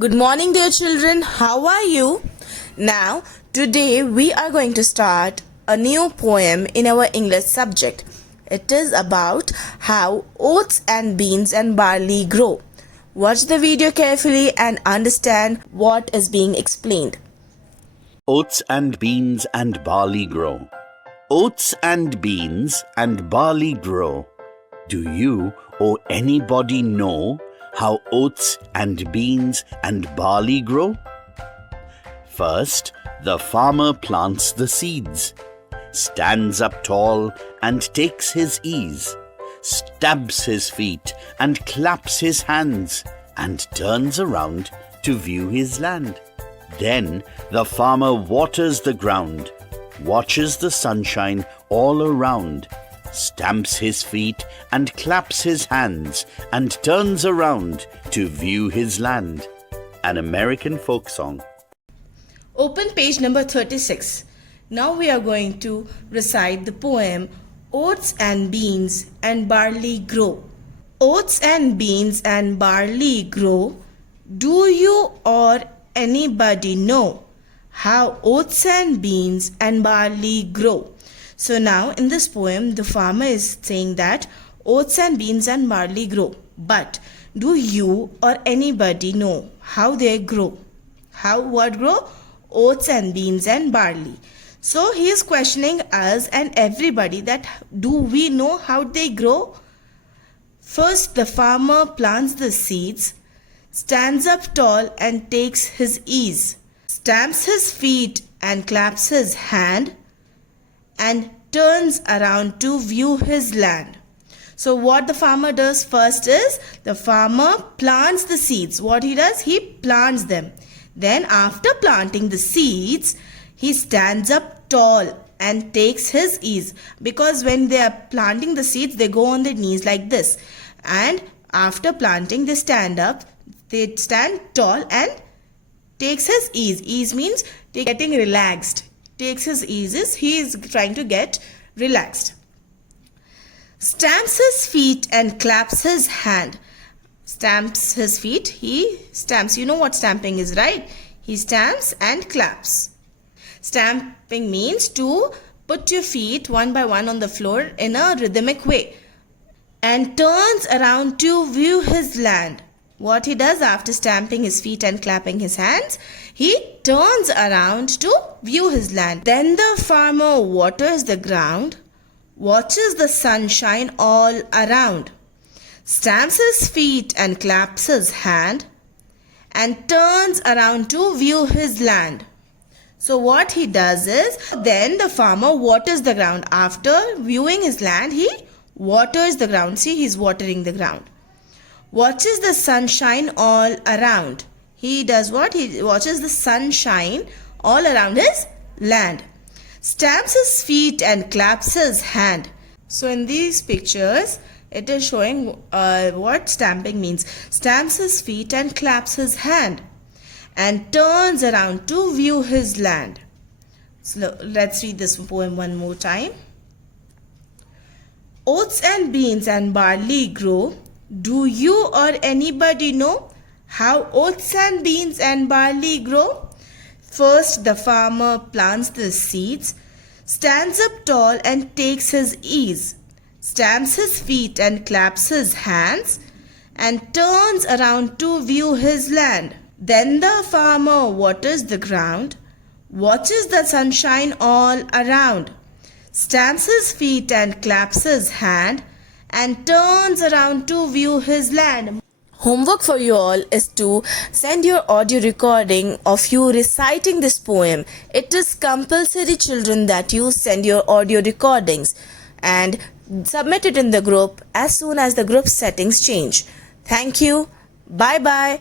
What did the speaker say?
Good morning, dear children. How are you? Now, today we are going to start a new poem in our English subject. It is about how oats and beans and barley grow. Watch the video carefully and understand what is being explained. Oats and beans and barley grow. Oats and beans and barley grow. Do you or anybody know how oats and beans and barley grow? First, the farmer plants the seeds, stands up tall and takes his ease, stamps his feet and claps his hands, and turns around to view his land. Then the farmer waters the ground, watches the sunshine all around, stamps his feet and claps his hands, and turns around to view his land. An American folk song. Open page number 36. Now we are going to recite the poem Oats and Beans and Barley Grow. Oats and beans and barley grow. Do you or anybody know how oats and beans and barley grow? So now in this poem, the farmer is saying that oats and beans and barley grow. But do you or anybody know how they grow? How what grow? Oats and beans and barley. So he is questioning us and everybody that do we know how they grow? First, the farmer plants the seeds, stands up tall and takes his ease, stamps his feet and claps his hand, and turns around to view his land. So what the farmer does first is, the farmer plants the seeds. What he does? He plants them. Then after planting the seeds, he stands up tall and takes his ease. Because when they are planting the seeds, they go on their knees like this. And after planting, they stand up. They stand tall and takes his ease. Ease means getting relaxed. Takes his eases, he is trying to get relaxed. Stamps his feet and claps his hand. Stamps his feet, he stamps. You know what stamping is, right? He stamps and claps. Stamping means to put your feet one by one on the floor in a rhythmic way. And turns around to view his land. What he does after stamping his feet and clapping his hands, he turns around to view his land. Then the farmer waters the ground, watches the sunshine all around, stamps his feet and claps his hand, and turns around to view his land. So what he does is, then the farmer waters the ground. After viewing his land, he waters the ground. See, he's watering the ground. Watches the sunshine all around. He does what? He watches the sunshine all around his land. Stamps his feet and claps his hand. So in these pictures, it is showing what stamping means. Stamps his feet and claps his hand. And turns around to view his land. So let's read this poem one more time. Oats and beans and barley grow. Do you or anybody know how oats and beans and barley grow? First, the farmer plants the seeds, stands up tall and takes his ease, stamps his feet and claps his hands, and turns around to view his land. Then the farmer waters the ground, watches the sunshine all around, stamps his feet and claps his hand, and turns around to view his land. Homework for you all is to send your audio recording of you reciting this poem. It is compulsory, children, that you send your audio recordings and submit it in the group as soon as the group settings change. Thank you. Bye bye.